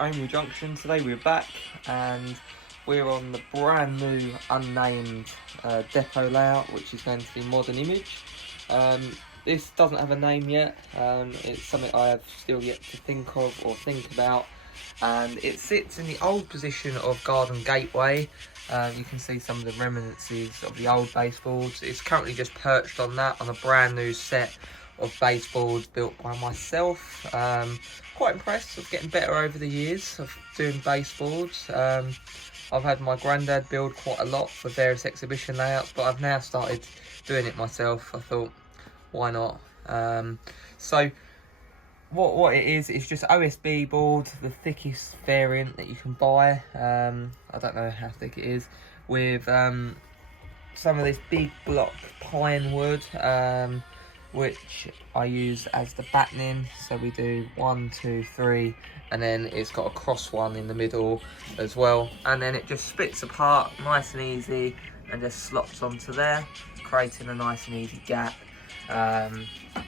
Amery Junction. Today we're back and we're on the brand new unnamed depot layout, which is going to be Modern Image. This doesn't have a name yet. It's something I have still yet to think of or think about, and it sits in the old position of Garden Gateway. You can see some of the reminiscences of the old baseboards. It's currently just perched on that on a brand new set of baseboards built by myself. Quite impressed with getting better over the years of doing baseboards. I've had my granddad build quite a lot for various exhibition layouts, but I've now started doing it myself. I thought, why not? So what it is just OSB board, the thickest variant that you can buy. I don't know how thick it is, with some of this big block pine wood, which I use as the battening. So we do 1, 2, 3, and then it's got a cross one in the middle as well, and then it just splits apart nice and easy and just slots onto there, creating a nice and easy gap,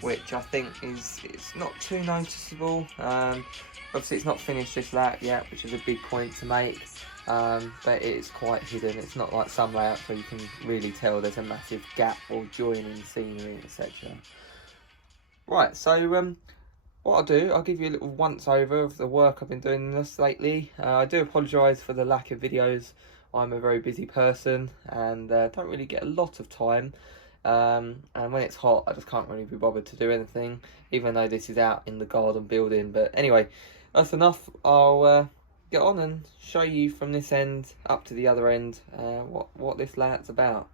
which I think it's not too noticeable. Obviously it's not finished this layout yet, which is a big point to make, but it's quite hidden. It's not like some layouts where you can really tell there's a massive gap or joining scenery, etc. Right, so what I'll do, I'll give you a little once over of the work I've been doing in this lately. I do apologise for the lack of videos. I'm a very busy person and don't really get a lot of time. And when it's hot, I just can't really be bothered to do anything, even though this is out in the garden building. But anyway, that's enough. I'll get on and show you from this end up to the other end what this layout's about.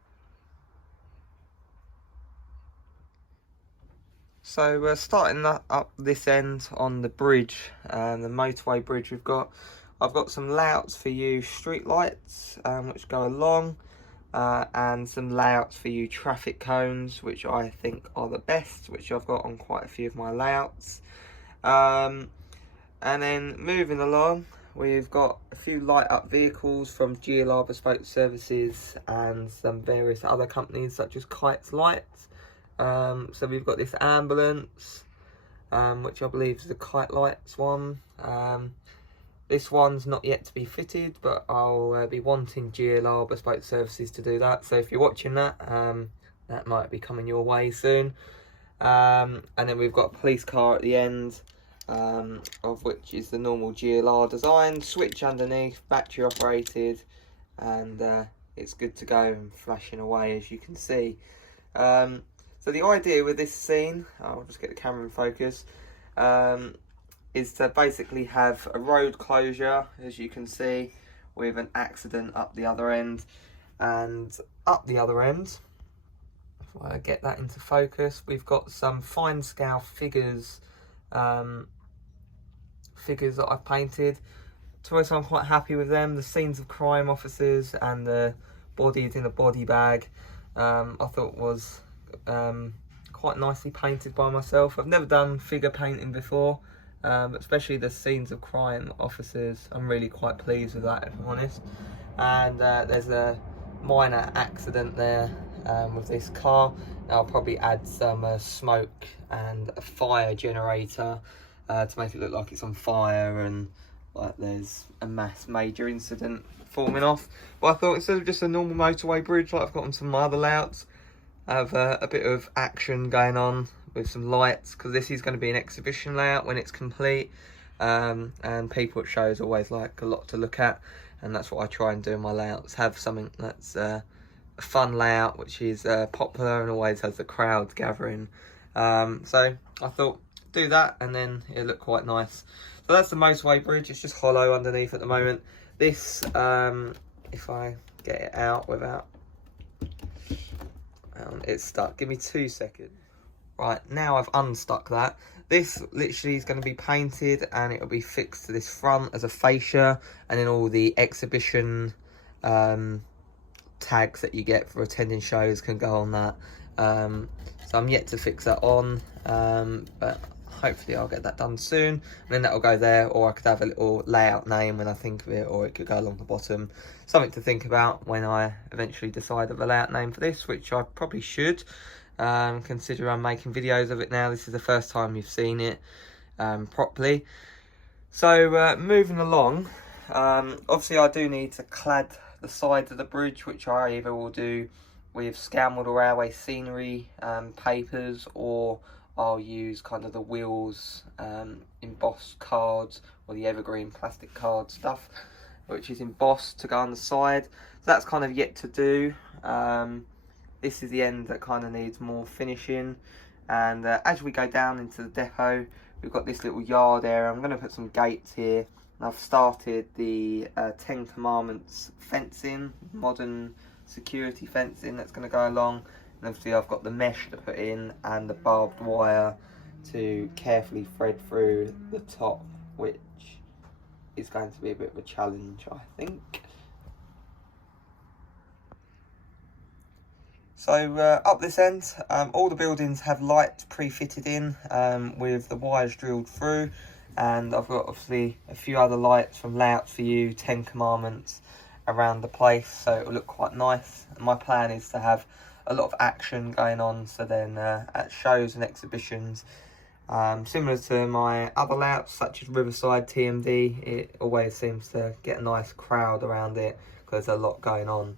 So we're starting up this end on the bridge, the motorway bridge we've got. I've got some layouts for you street lights, which go along, and some layouts for you traffic cones, which I think are the best, which I've got on quite a few of my layouts. And then moving along, we've got a few light up vehicles from GLR Bespoke Services and some various other companies such as Kites Lights. So we've got this ambulance, which I believe is the Kite Lights one. This one's not yet to be fitted, but I'll be wanting GLR Bespoke Services to do that. So if you're watching that, that might be coming your way soon. And then we've got a police car at the end, of which is the normal GLR design, switch underneath, battery operated, and it's good to go and flashing away, as you can see. So the idea with this scene, I'll just get the camera in focus, is to basically have a road closure, as you can see, with an accident up the other end. And up the other end, if I get that into focus, we've got some fine scale figures, that I've painted. To us, I'm quite happy with them. The scenes of crime officers and the bodies in a body bag, I thought was quite nicely painted by myself. I've never done figure painting before, but especially the scenes of crime officers, I'm really quite pleased with that, if I'm honest. And there's a minor accident there with this car. I'll probably add some smoke and a fire generator to make it look like it's on fire and like there's a major incident forming off. But I thought instead of just a normal motorway bridge like I've got on some of my other layouts, have a bit of action going on with some lights, because this is going to be an exhibition layout when it's complete, and people at shows always like a lot to look at, and that's what I try and do in my layouts, have something that's a fun layout which is popular and always has the crowd gathering. So I thought do that and then it'll look quite nice. So that's the motorway bridge. It's just hollow underneath at the moment. This, if I get it out without it's stuck, give me 2 seconds. Right, now I've unstuck that. This literally is going to be painted and it will be fixed to this front as a fascia, and then all the exhibition tags that you get for attending shows can go on that. So I'm yet to fix that on, but hopefully I'll get that done soon, and then that'll go there, or I could have a little layout name when I think of it, or it could go along the bottom. Something to think about when I eventually decide of a layout name for this, which I probably should. Consider I'm making videos of it now. This is the first time you've seen it properly. So moving along, obviously I do need to clad the sides of the bridge, which I either will do with scale model railway scenery papers, or I'll use kind of the wheels embossed cards, or the evergreen plastic card stuff, which is embossed to go on the side. So that's kind of yet to do. This is the end that kind of needs more finishing, and as we go down into the depot, we've got this little yard area. I'm going to put some gates here, and I've started the 10 Commandments fencing, modern security fencing that's going to go along, and obviously I've got the mesh to put in and the barbed wire to carefully thread through the top, which is going to be a bit of a challenge, I think. So up this end, all the buildings have lights pre-fitted in with the wires drilled through, and I've got obviously a few other lights from Layouts for You, 10 Commandments around the place, so it will look quite nice. And my plan is to have a lot of action going on, so then at shows and exhibitions, similar to my other layouts such as Riverside TMD, it always seems to get a nice crowd around it because there's a lot going on.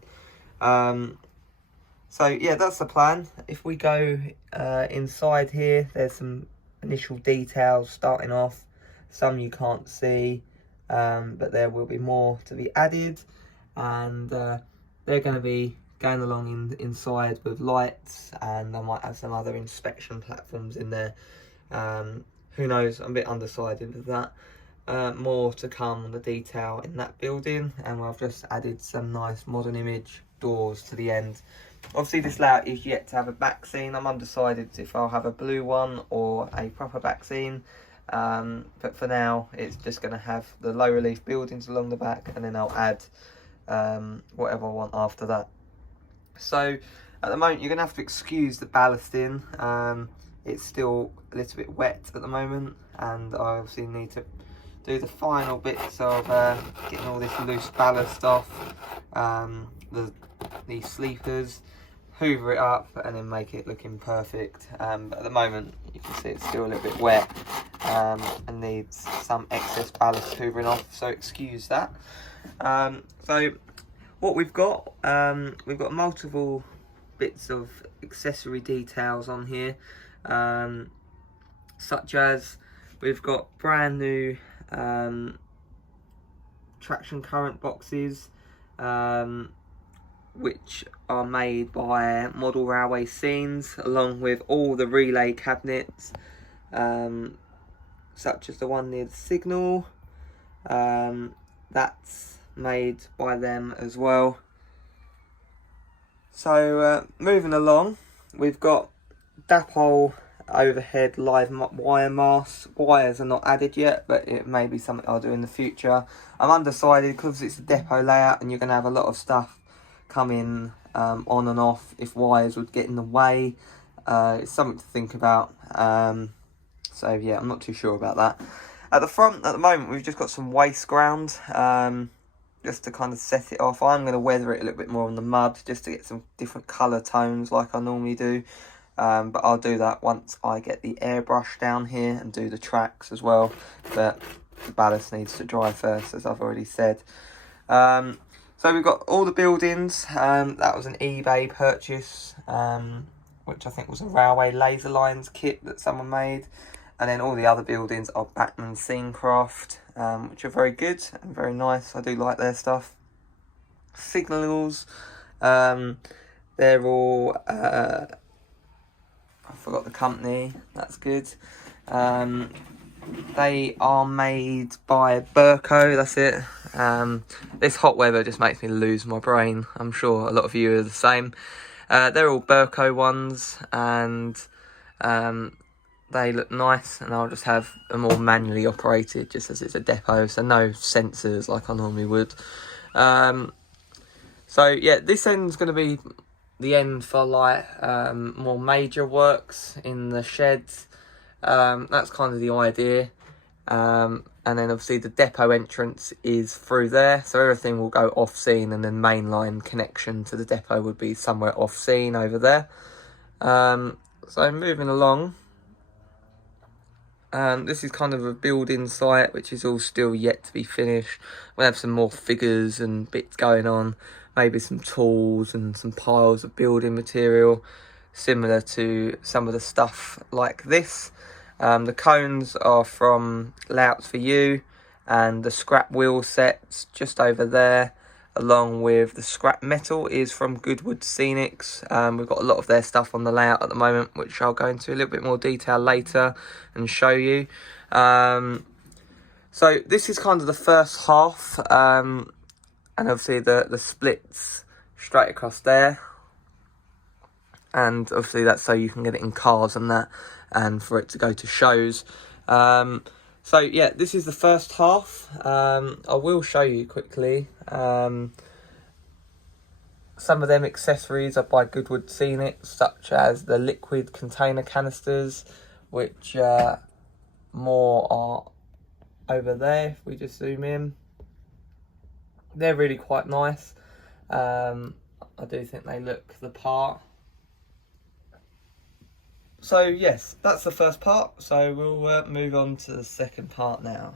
So yeah, that's the plan. If we go inside here, there's some initial details starting off. Some you can't see, but there will be more to be added. And they're going to be going along inside with lights, and I might have some other inspection platforms in there. Who knows, I'm a bit undecided with that. More to come on the detail in that building, and I've just added some nice modern image doors to the end. Obviously this layout is yet to have a back scene. I'm undecided if I'll have a blue one or a proper back scene, but for now it's just going to have the low relief buildings along the back, and then I'll add whatever I want after that. So at the moment you're going to have to excuse the ballasting. It's still a little bit wet at the moment, and I obviously need to do the final bits of getting all this loose ballast off the sleepers, hoover it up, and then make it looking perfect. But at the moment you can see it's still a little bit wet and needs some excess ballast hoovering off, so excuse that. So what we've got multiple bits of accessory details on here, such as we've got brand new traction current boxes, which are made by Model Railway Scenes, along with all the relay cabinets, such as the one near the signal. That's made by them as well. So moving along, we've got dapole overhead live wire masts. Wires are not added yet, but it may be something I'll do in the future. I'm undecided because it's a depot layout and you're going to have a lot of stuff coming on and off. If wires would get in the way, it's something to think about. So yeah, I'm not too sure about that. At the front at the moment we've just got some waste ground, just to kind of set it off. I'm going to weather it a little bit more on the mud just to get some different colour tones like I normally do. But I'll do that once I get the airbrush down here and do the tracks as well. But the ballast needs to dry first, as I've already said. So we've got all the buildings. That was an eBay purchase, which I think was a railway laser lines kit that someone made. And then all the other buildings are Bachmann Scenecraft, which are very good and very nice. I do like their stuff. Signals, they're all... I forgot the company, that's good. They are made by Burco, that's it. This hot weather just makes me lose my brain. I'm sure a lot of you are the same. They're all Burco ones, and they look nice, and I'll just have them all manually operated just as it's a depot, so no sensors like I normally would. So yeah, this end's going to be the end for like more major works in the sheds. That's kind of the idea. And then obviously the depot entrance is through there, so everything will go off scene, and then mainline connection to the depot would be somewhere off scene over there. So moving along, This is kind of a building site which is all still yet to be finished. We'll have some more figures and bits going on, maybe some tools and some piles of building material similar to some of the stuff like this. The cones are from Louts for You, and the scrap wheel sets just over there, along with the scrap metal, is from Goodwood Scenics. We've got a lot of their stuff on the layout at the moment, which I'll go into a little bit more detail later and show you. So this is kind of the first half, and obviously the splits straight across there, and obviously that's so you can get it in cars and that, and for it to go to shows. So yeah, this is the first half. I will show you quickly. Some of them accessories are by Goodwood Scenics, such as the liquid container canisters, which more are over there. If we just zoom in, they're really quite nice. I do think they look the part. So yes, that's the first part, so we'll move on to the second part now.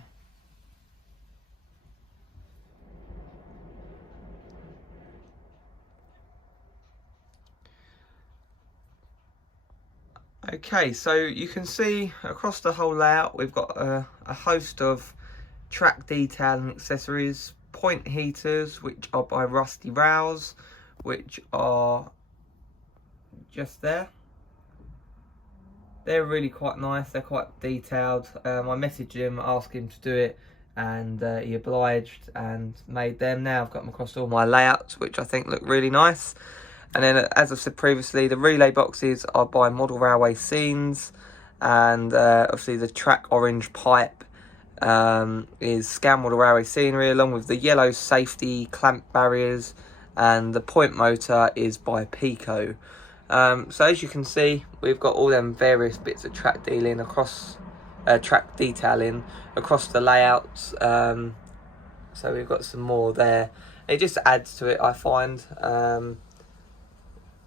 Okay, so you can see across the whole layout we've got a host of track detail and accessories, point heaters which are by Rusty Rouse, which are just there. They're really quite nice, they're quite detailed. I messaged him, asked him to do it, and he obliged and made them. Now I've got them across all my layouts, which I think look really nice. And then, as I've said previously, the relay boxes are by Model Railway Scenes, and obviously the track orange pipe is Scan Model Railway Scenery, along with the yellow safety clamp barriers, and the point motor is by Pico. So as you can see, we've got all them various bits of track detailing across the layouts. So we've got some more there. It just adds to it, I find.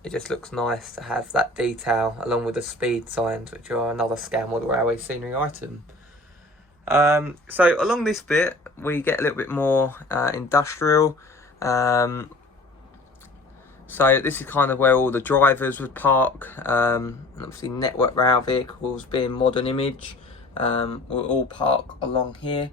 It just looks nice to have that detail along with the speed signs, which are another Scan Model Railway Scenery item. So along this bit, we get a little bit more industrial. So this is kind of where all the drivers would park, and obviously network rail vehicles being modern image will all park along here.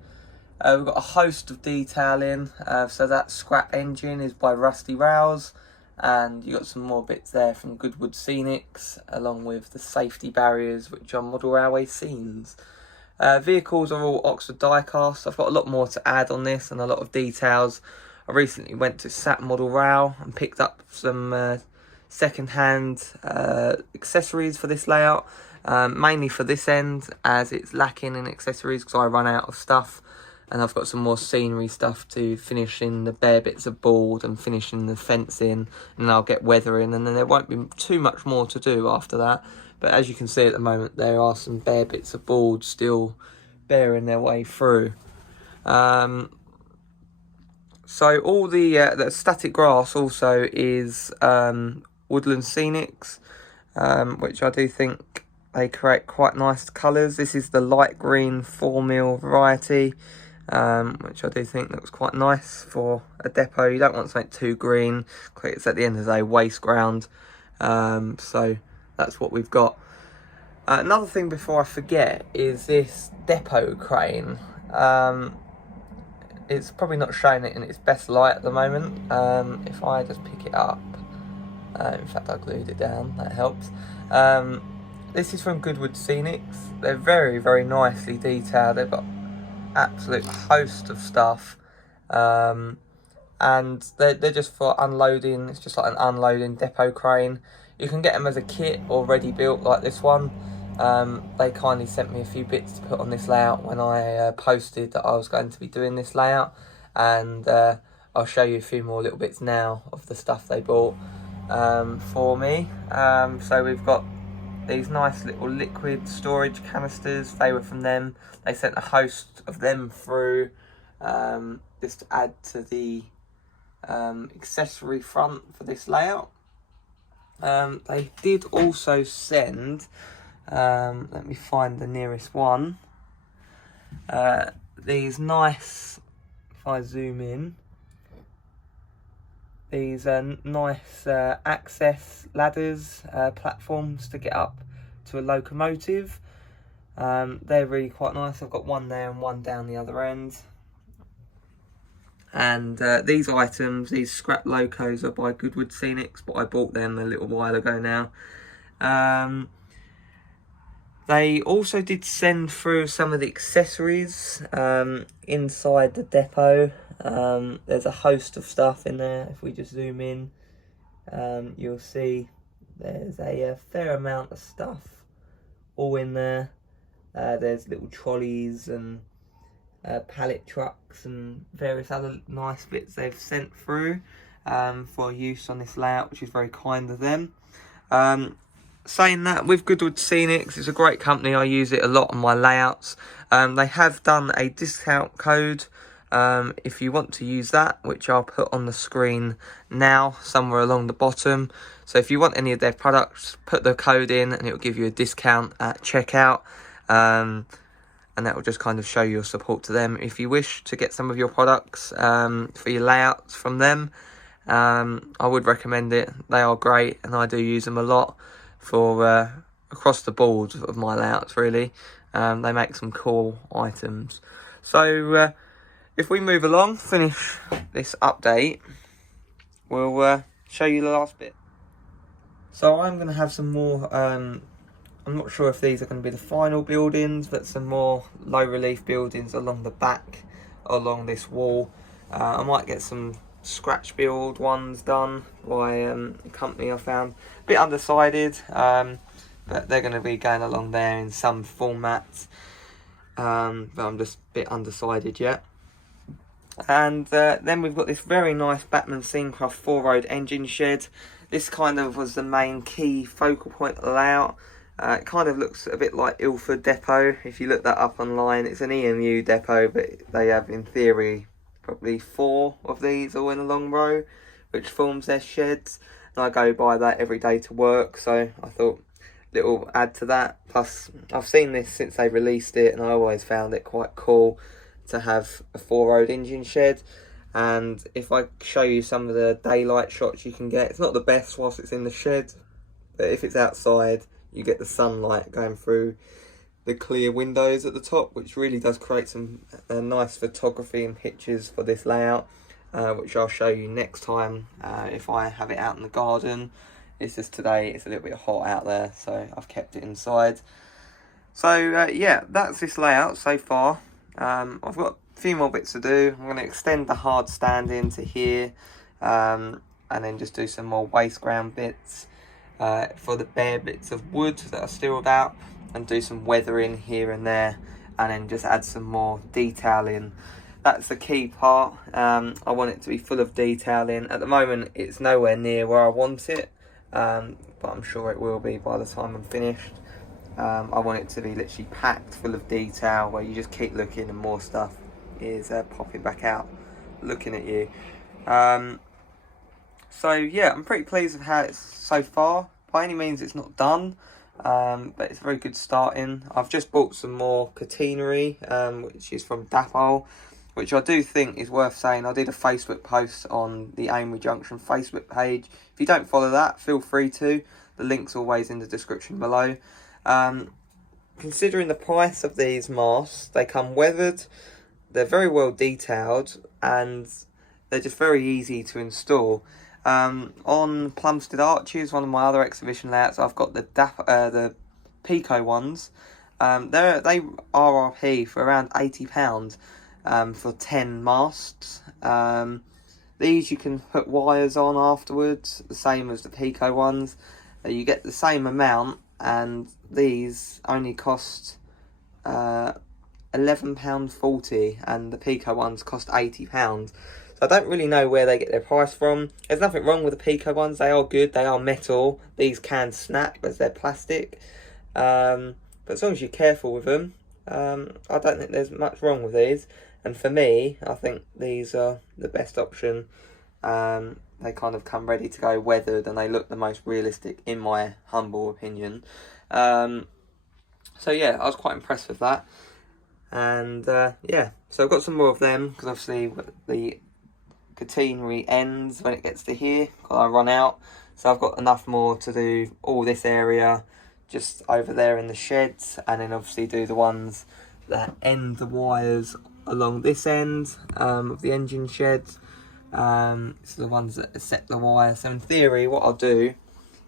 We've got a host of detailing, so that scrap engine is by Rusty Rouse, and you got some more bits there from Goodwood Scenics, along with the safety barriers which are Model Railway Scenes. Vehicles are all Oxford die-cast. I've got a lot more to add on this and a lot of details. I recently went to Sat Model Rail and picked up some second-hand accessories for this layout, mainly for this end, as it's lacking in accessories because I run out of stuff, and I've got some more scenery stuff to finish in the bare bits of board and finish in the fencing, and I'll get weathering, and then there won't be too much more to do after that. But as you can see at the moment, there are some bare bits of board still bearing their way through. So all the static grass also is Woodland Scenics, which I do think they create quite nice colours. This is the light green 4mm variety, which I do think looks quite nice for a depot. You don't want something too green, because it's at the end of the day waste ground. So that's what we've got. Another thing before I forget is this depot crane. It's probably not showing it in its best light at the moment. If I just pick it up, in fact I glued it down, that helps. This is from Goodwood Scenics. They're very, very nicely detailed. They've got absolute host of stuff, and they're just for unloading. It's just like an unloading depot crane. You can get them as a kit or ready built like this one. They kindly sent me a few bits to put on this layout when I posted that I was going to be doing this layout, and I'll show you a few more little bits now of the stuff they bought for me. So we've got these nice little liquid storage canisters. They were from them. They sent a host of them through just to add to the accessory front for this layout. They did also send, let me find the nearest one. these nice, if I zoom in, these nice access ladders, platforms to get up to a locomotive. They're really quite nice. I've got one there and one down the other end. And these items, these scrap locos, are by Goodwood Scenics, but I bought them a little while ago now. They also did send through some of the accessories inside the depot. There's a host of stuff in there. If we just zoom in, you'll see there's a fair amount of stuff all in there. There's little trolleys and pallet trucks and various other nice bits they've sent through for use on this layout, which is very kind of them. Saying that, with Goodwood Scenics, it's a great company. I use it a lot on my layouts. They have done a discount code if you want to use that, which I'll put on the screen now somewhere along the bottom. So if you want any of their products, put the code in and it will give you a discount at checkout. And that will just kind of show your support to them. If you wish to get some of your products for your layouts from them, I would recommend it. They are great and I do use them a lot for across the board of my layouts, really. They make some cool items. So if we move along, finish this update, we'll show you the last bit. So I'm going to have some more, I'm not sure if these are going to be the final buildings, but some more low relief buildings along the back, along this wall. I might get some scratch build ones done by a company I found. A bit undecided, but they're going to be going along there in some formats. But I'm just a bit undecided yet. And then we've got this very nice Batman Scencraft 4-road engine shed. This kind of was the main key focal point of the layout. It kind of looks a bit like Ilford Depot. If you look that up online, it's an EMU depot, but they have, in theory, probably 4 of these all in a long row, which forms their sheds. And I go by that every day to work, so I thought little add to that. Plus, I've seen this since they released it, and I always found it quite cool to have a 4-road engine shed. And if I show you some of the daylight shots you can get, it's not the best whilst it's in the shed, but if it's outside, you get the sunlight going through the clear windows at the top, which really does create some nice photography and pictures for this layout, which I'll show you next time if I have it out in the garden. It's just today it's a little bit hot out there, so I've kept it inside. So yeah, that's this layout so far. I've got a few more bits to do. I'm going to extend the hard stand into here, and then just do some more waste ground bits for the bare bits of wood that are still out, and do some weathering here and there, and then just add some more detailing. That's the key part. I want it to be full of detailing. At the moment it's nowhere near where I want it, but I'm sure it will be by the time I'm finished. I want it to be literally packed full of detail, where you just keep looking and more stuff is popping back out looking at you. So yeah, I'm pretty pleased with how it's so far. By any means it's not done, but it's a very good starting. I've just bought some more catenary, which is from Dapol, which I do think is worth saying. I did a Facebook post on the Amery Junction Facebook page. If you don't follow that, feel free to. The link's always in the description below. Considering the price of these masts, they come weathered, they're very well detailed, and they're just very easy to install. On Plumstead Arches, one of my other exhibition layouts, I've got the Pico ones. They RRP for around £80 for 10 masts. These you can put wires on afterwards, the same as the Pico ones. You get the same amount, and these only cost £11.40, and the Pico ones cost £80. So I don't really know where they get their price from. There's nothing wrong with the Pico ones. They are good. They are metal. These can snap as they're plastic. But as long as you're careful with them, I don't think there's much wrong with these. And for me, I think these are the best option. They kind of come ready to go weathered, and they look the most realistic in my humble opinion. So yeah, I was quite impressed with that. And yeah, so I've got some more of them because obviously the catenary ends when it gets to here, I run out. So I've got enough more to do all this area just over there in the sheds, and then obviously do the ones that end the wires along this end of the engine sheds. So the ones that set the wire. So in theory what I'll do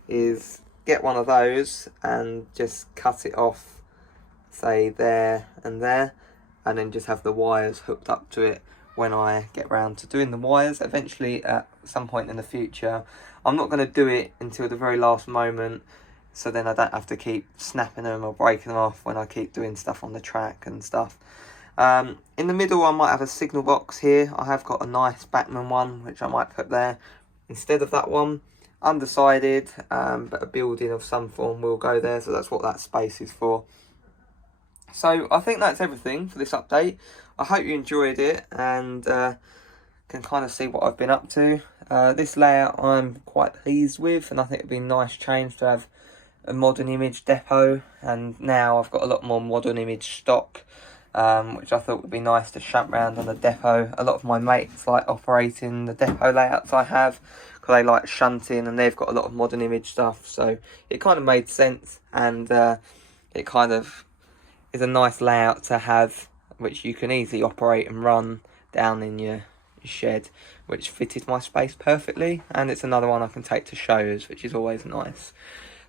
is get one of those and just cut it off, say there and there, and then just have the wires hooked up to it when I get round to doing the wires eventually at some point in the future. I'm not going to do it until the very last moment, so then I don't have to keep snapping them or breaking them off when I keep doing stuff on the track and stuff. In the middle I might have a signal box here. I have got a nice Batman one which I might put there instead of that one. Undecided, but a building of some form will go there, so that's what that space is for. So I think that's everything for this update. I hope you enjoyed it and can kind of see what I've been up to. This layout I'm quite pleased with, and I think it'd be a nice change to have a modern image depot, and now I've got a lot more modern image stock, which I thought would be nice to shunt around on the depot. A lot of my mates like operating the depot layouts I have, because they like shunting and they've got a lot of modern image stuff, so it kind of made sense, and it kind of is a nice layout to have, which you can easily operate and run down in your shed, which fitted my space perfectly, and it's another one I can take to shows, which is always nice.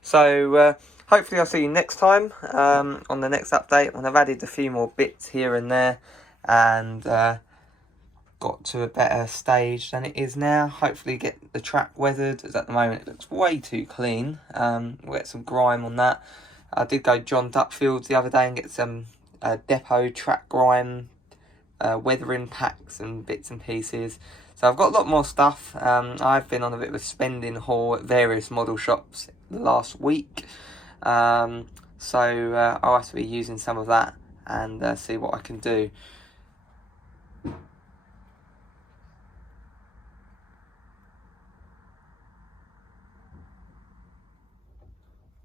So hopefully I'll see you next time on the next update, when I've added a few more bits here and there and got to a better stage than it is now. Hopefully get the track weathered, as at the moment it looks way too clean. We'll get some grime on that. I did go John Duckfields the other day and get some depot track grime weathering packs and bits and pieces. So I've got a lot more stuff. I've been on a bit of a spending haul at various model shops the last week. So I'll have to be using some of that and see what I can do.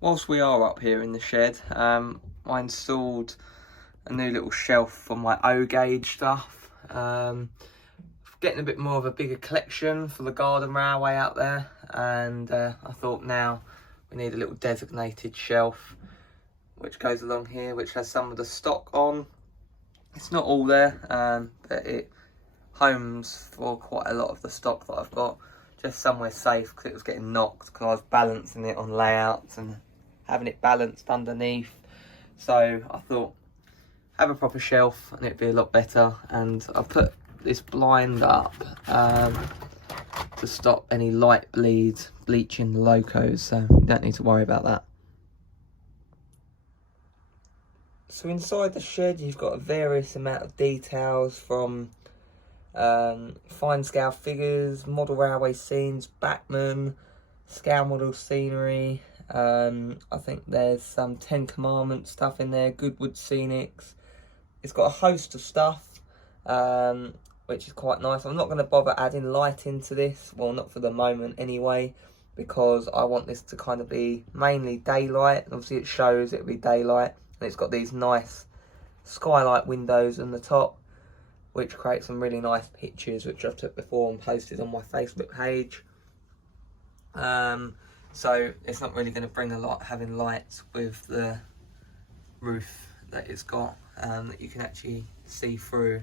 Whilst we are up here in the shed, I installed a new little shelf for my O gauge stuff. Getting a bit more of a bigger collection for the garden railway out there, and I thought now we need a little designated shelf which goes along here, which has some of the stock on. It's not all there, but it homes for quite a lot of the stock that I've got, just somewhere safe, because it was getting knocked because I was balancing it on layouts and having it balanced underneath. So I thought, have a proper shelf and it'd be a lot better. And I put this blind up to stop any light bleeds bleaching the locos, so you don't need to worry about that. So inside the shed you've got a various amount of details, from fine scale figures, model railway scenes, Batman, scale model scenery. I think there's some 10 Commandments stuff in there, Goodwood Scenics. It's got a host of stuff, which is quite nice. I'm not going to bother adding lighting to this, well, not for the moment anyway, because I want this to kind of be mainly daylight. Obviously it shows it'll be daylight, and it's got these nice skylight windows on the top, which create some really nice pictures, which I've took before and posted on my Facebook page. So it's not really going to bring a lot having lights with the roof that it's got, that you can actually see through.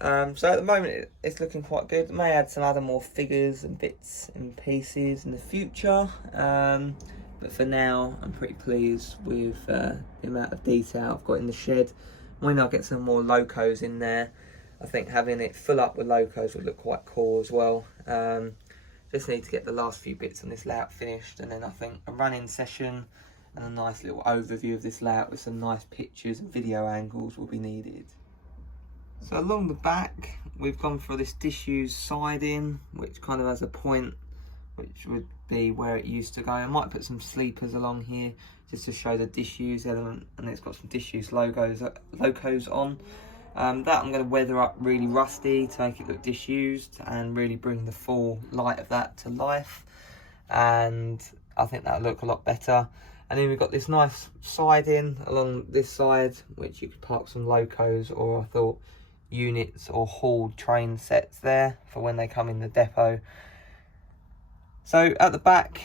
So at the moment it's looking quite good. I may add some other more figures and bits and pieces in the future, but for now I'm pretty pleased with the amount of detail I've got in the shed. When I get some more locos in there, I think having it full up with locos would look quite cool as well. Just need to get the last few bits on this layout finished, and then I think a running session and a nice little overview of this layout with some nice pictures and video angles will be needed. So along the back we've gone for this disused siding, which kind of has a point which would be where it used to go. I might put some sleepers along here just to show the disused element, and it's got some disused locos on. That I'm going to weather up really rusty to make it look disused and really bring the full light of that to life, and I think that'll look a lot better. And then we've got this nice siding along this side, which you could park some locos, or I thought units or hauled train sets there for when they come in the depot. So at the back,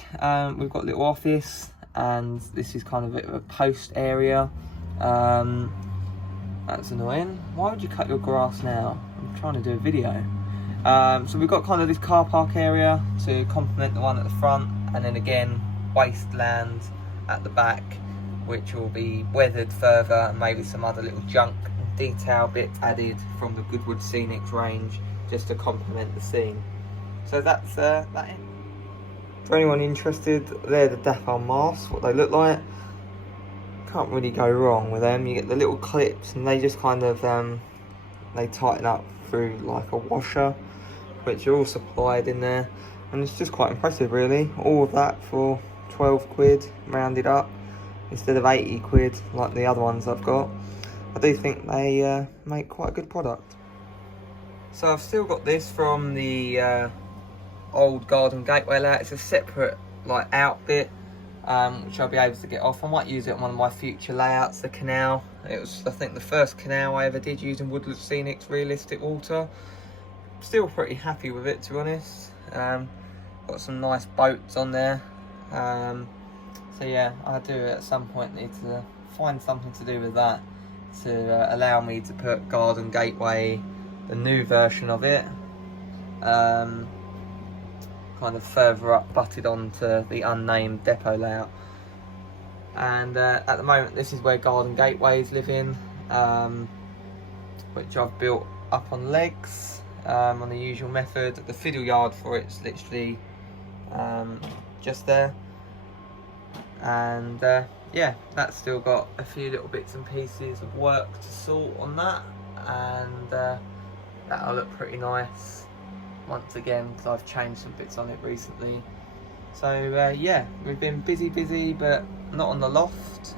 we've got a little office, and this is kind of a bit of a post area. That's annoying. Why would you cut your grass now? I'm trying to do a video. So we've got kind of this car park area to complement the one at the front, and then again wasteland at the back, which will be weathered further, and maybe some other little junk and detail bits added from the Goodwood Scenics range just to complement the scene. So that's that it. For anyone interested, they're the dapper masks, what they look like. Can't really go wrong with them. You get the little clips, and they just kind of they tighten up through like a washer, which are all supplied in there, and it's just quite impressive really. All of that for 12 quid rounded up instead of 80 quid like the other ones I've got. I do think they make quite a good product. So I've still got this from the old garden gateway layout. It's a separate like out bit, which I'll be able to get off. I might use it on one of my future layouts, the Canal. It was, I think, the first Canal I ever did using Woodland Scenics realistic water. Still pretty happy with it, to be honest. Got some nice boats on there. So yeah, I do at some point need to find something to do with that to allow me to put Garden Gateway, the new version of it, kind of further up, butted onto the unnamed depot layout. And at the moment, this is where Garden Gateway is living, which I've built up on legs on the usual method. The fiddle yard for it's literally just there. And yeah, that's still got a few little bits and pieces of work to sort on that, and that'll look pretty nice once again, because I've changed some bits on it recently. So yeah, we've been busy, but not on the loft.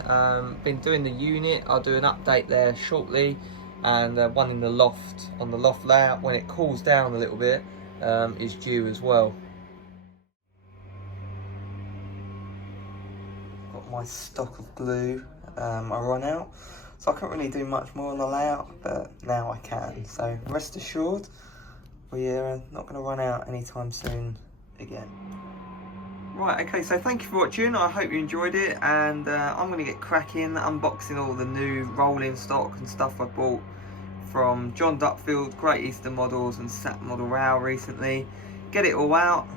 Been doing the unit. I'll do an update there shortly, and one in the loft, on the loft layout, when it cools down a little bit, is due as well. Got my stock of glue. I run out, so I can't really do much more on the layout, but now I can. So rest assured, we're not going to run out anytime soon again. Right, okay, so thank you for watching. I hope you enjoyed it, and I'm going to get cracking, unboxing all the new rolling stock and stuff I bought from John Duckfield, Great Eastern Models and Sat Model Row recently. Get it all out,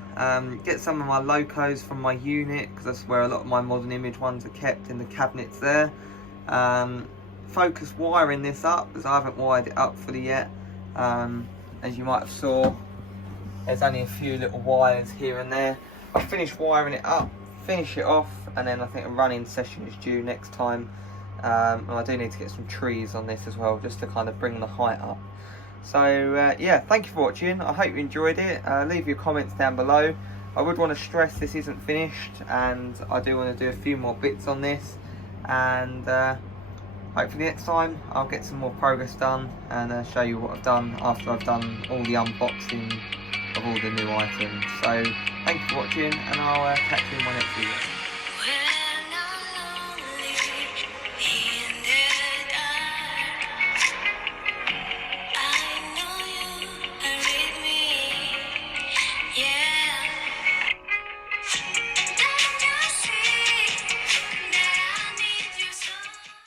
get some of my locos from my unit, because that's where a lot of my modern image ones are kept, in the cabinets there. Focus wiring this up, because I haven't wired it up fully yet. As you might have saw, there's only a few little wires here and there. I finished wiring it up, finish it off, and then I think a running session is due next time. And I do need to get some trees on this as well, just to kind of bring the height up. So yeah, thank you for watching. I hope you enjoyed it. Leave your comments down below. I would want to stress this isn't finished, and I do want to do a few more bits on this. And hopefully next time I'll get some more progress done, and show you what I've done after I've done all the unboxing of all the new items. So thank you for watching, and I'll catch you in my next video.